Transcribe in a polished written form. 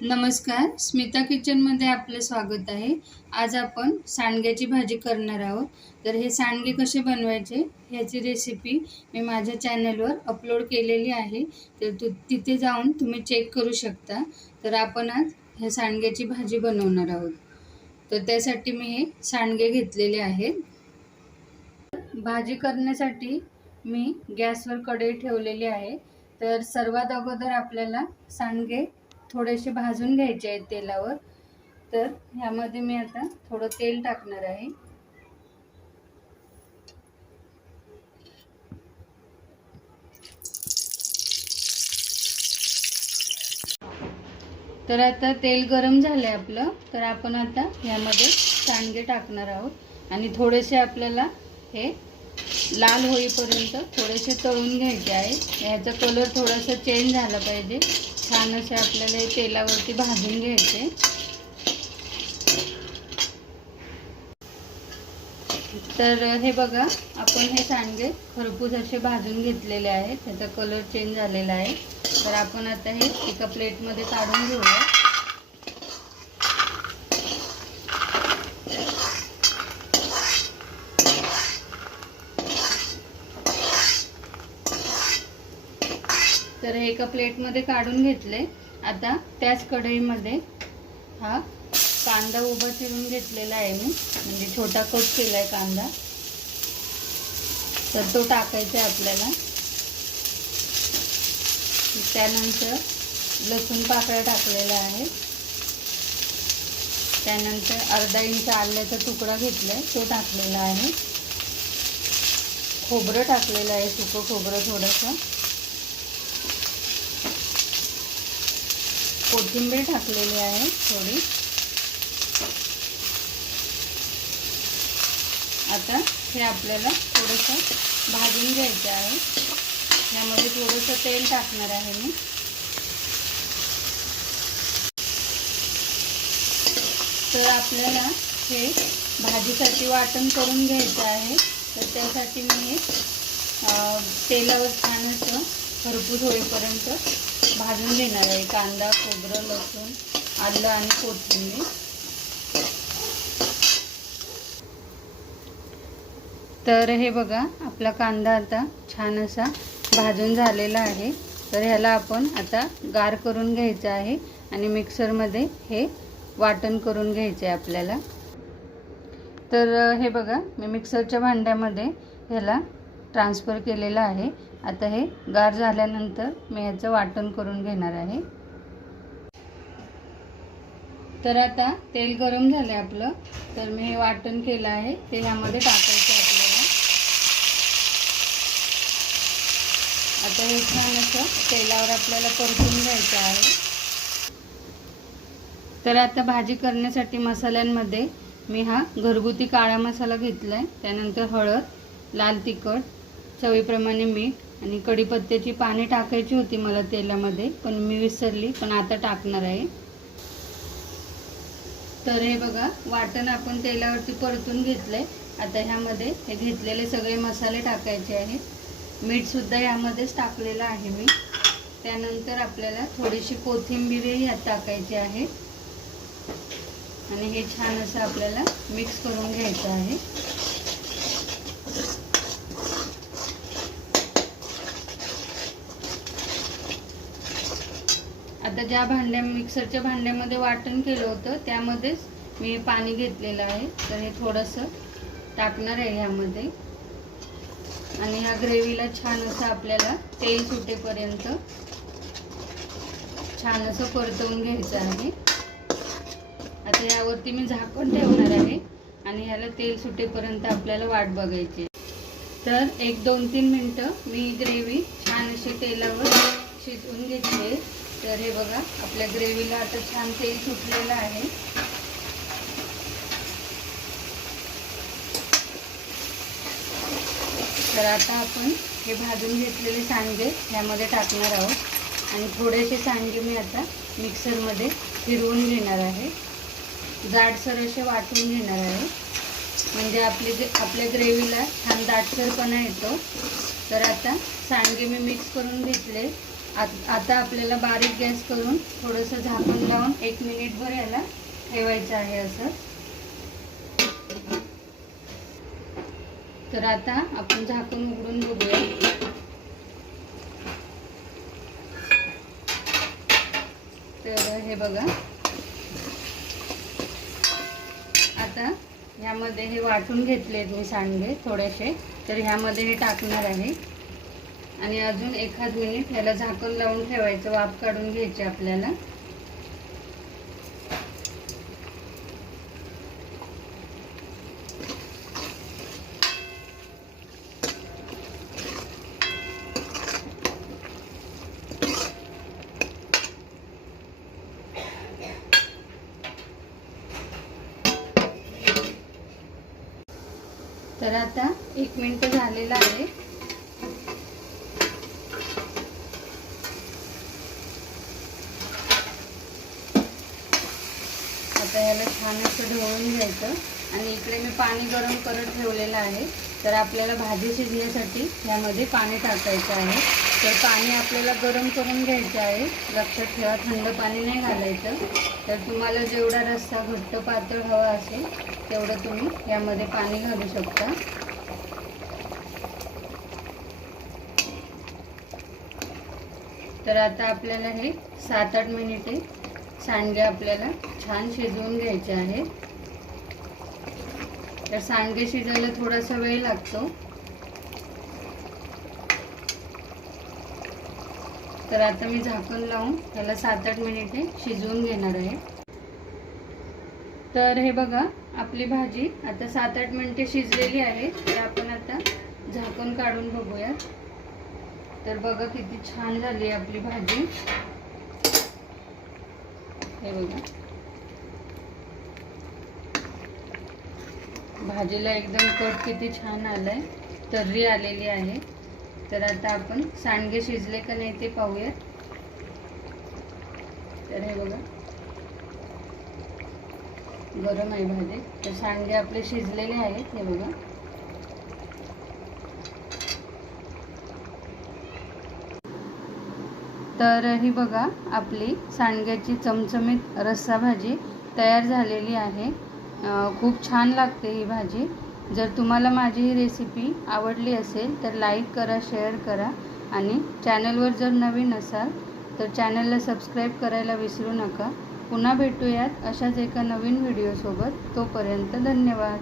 नमस्कार, स्मिता किचनमध्ये आपलं स्वागत आहे. आज आपण सांडग्याची भाजी करणार आहोत. तर हे सांडगे कसे बनवायचे ह्याची रेसिपी मी माझ्या चॅनलवर अपलोड केलेली आहे. तर तिथे जाऊन तुम्ही चेक करू शकता. तर आपण आज ह्या सांडग्याची भाजी बनवणार आहोत. तर त्यासाठी मी हे सांडगे घेतलेले आहेत. भाजी करण्यासाठी मी गॅसवर कढई ठेवलेली आहे. तर सर्वात अगोदर आपल्याला सांडगे थोडेसे भाजून घ्यायचे आहेत तेलावर. तर ह्यामध्ये मी आता थोडं तेल टाकणार आहे. तर आता तेल गरम झालंय आपलं. तर आपण आता ह्यामध्ये सांडगे टाकणार आहोत आणि थोडेसे आपल्याला हे लाल होईपर्यंत थोडेसे तळून घ्यायचे आहे. ह्याचा कलर थोडासा चेंज झाला पाहिजे. छान असे आपल्याला हे तेलावरती भाजून घ्यायचे. तर हे बघा, आपण हे सांडगे खरपूस असे भाजून घेतलेले आहेत. त्याचा कलर चेंज झालेला आहे. तर आपण आता हे एका प्लेटमध्ये काढून घेऊया. तर हे एका प्लेटमध्ये काढून घेतले. आता त्याच कढईमध्ये हा कांदा उभा चिरून घेतलेला आहे मी, म्हणजे छोटा कट केलाय कांदा. तर तो टाकायचा आहे आपल्याला. त्यानंतर लसूण पाकळ्या टाकलेला आहे. त्यानंतर अर्धा इंच आल्याचा तुकडा घेतलाय, तो टाकलेला आहे. खोबरं टाकलेलं आहे, सुकं खोबरं थोडंसं. कोथिंबीर टाकलेली आहे थोडी. आता हे आपल्याला थोडंसं भाजून घ्यायचं आहे. यामध्ये थोडंसं तेल टाकणार आहे मी. तर आपल्याला हे भाजीसाठी वाटण करून घ्यायचं आहे. तर त्यासाठी मी तेलावर छान असं खरपूस होईपर्यंत भाजून घेणार आहे. कांदा, खोबरं, लसूण, आलं आणि कोथिंबीर. तर हे बघा, आपला कांदा आता छान असा भाजून झालेला आहे. तर ह्याला आपण आता गार करून घ्यायचं आहे आणि मिक्सरमध्ये हे वाटण करून घ्यायचे आहे आपल्याला. तर हे बघा, मी मिक्सरच्या भांड्यामध्ये ह्याला ट्रान्सफर केलेलं आहे. आता हे गार झाल्यानंतर मी ह्याचं वाटण करून घेणार आहे. तर आता तेल गरम झालं आहे आपलं. तर मी हे वाटण केलं आहे ते ह्यामध्ये टाकायचं आहे आपल्याला. आता हे छान असं तेलावर आपल्याला परतून घ्यायचं आहे. तर आता भाजी करण्यासाठी मसाल्यांमध्ये मी हा घरगुती काळा मसाला घेतला आहे. त्यानंतर हळद, लाल तिखट, चवीप्रमाणे मीठ आणि कढीपत्त्याची पाने टाकायची होती मला तेलामध्ये, पण मी विसरली, पण आता टाकणार आहे. तर हे बघा, वाटण आपण तेलावरती परतून घेतलंय. आता ह्यामध्ये हे घेतलेले सगळे मसाले टाकायचे आहेत. मीठसुद्धा यामध्येच टाकलेलं आहे मी. त्यानंतर आपल्याला थोडीशी कोथिंबीरही यात टाकायची आहे आणि हे छान असं आपल्याला मिक्स करून घ्यायचं आहे. आता ज्या मिक्सरच्या भांड्यामध्ये वाटण केलं होतं त्यामध्येच मी पाणी घेतलेलं आहे. तर हे थोडंसं टाकणार आहे ह्यामध्ये आणि ह्या ग्रेव्हीला छान असं आपल्याला तेल सुटेपर्यंत छान असं परतवून घ्यायचं आहे. आता यावरती मी झाकण ठेवणार आहे आणि ह्याला तेल सुटेपर्यंत आपल्याला वाट बघायची. तर 1-2-3 मिनटं मी ग्रेव्ही छान अशी तेलावर शिजवून घेतली. तर हे बघा, आपल्या ग्रेव्हीला आता छान तेल सुटलेलं आहे. तर आता आपण हे भाजून घेतलेले सांडगे ह्यामध्ये टाकणार आहोत आणि थोडेसे सांडगे मी आता मिक्सरमध्ये फिरवून घेणार आहे. जाडसर असे वाटून घेणार आहे, म्हणजे आपल्या ग्रेव्हीला छान दाटसरपणा येतो. तर आता सांडगे मी मिक्स करून घेतले. आता आपल्याला बारीक गॅस करून थोडंसं झाकण लावून 1 मिनिटभर याला ठेवायचं आहे असं. तर आता आपण झाकण उघडून बघूया. तर हे बघा, आता ह्यामध्ये हे वाटून घेतलेत मी सांडगे थोडेसे, तर ह्यामध्ये हे टाकणार आहे आणि अजून 1 मिनिट ह्याला झाकण लावून ठेवायचं, वाफ काढून घ्यायची आपल्याला. तर आता 1 मिनिट झालेला आहे. आता याला छान असं ढवळून घ्यायचं आणि इकडे मी पाणी गरम करत ठेवलेलं आहे. तर आपल्याला भाजी शिजण्यासाठी यामध्ये पाणी टाकायचं आहे. तर पाणी आपल्याला गरम करून घ्यायचं आहे, लक्षात ठेवा, थंड पाणी नाही घालायचं. तर तुम्हाला जेवढा रस्सा घट्ट पातळ हवा असेल तेवढं तुम्ही यामध्ये पाणी घालू शकता. तर आता आपल्याला हे 7-8 मिनिटे सांडगे आपल्याला छान शिजवून घ्यायचे आहे. तर सांडगे शिजायला थोडासा वेळ लागतो. तर आता मी झाकण लावून त्याला 7-8 मिनिटे शिजवून घेणार आहे. तर हे बघा, आपली भाजी आता 7-8 मिनिटे शिजलेली आहे. तर आपण आता झाकण काढून बघूया. तर बघा किती छान झाली आपली भाजी. हे बघा, भाजीला एकदम कट किती छान आलाय, तर्री आलेली आहे. तर आता आपण सांडगे शिजले का नाही ते पाहूया. तर हे बघा, गरम आहे भाजी. तर सांडगे आपले शिजलेले आहेत. हे बघा, तर ही बघा आपली सांडग्याची चमचमीत रस्सा भाजी तयार झालेली आहे. खूप छान लागते ही भाजी. जर तुम्हाला माझी ही रेसिपी आवडली असेल तर लाईक करा, शेअर करा आणि चॅनलवर जर नवीन असाल तर चॅनलला सबस्क्राईब करायला विसरू नका. पुन्हा भेटूयात अशाच एका नवीन व्हिडिओसोबत. तोपर्यंत धन्यवाद.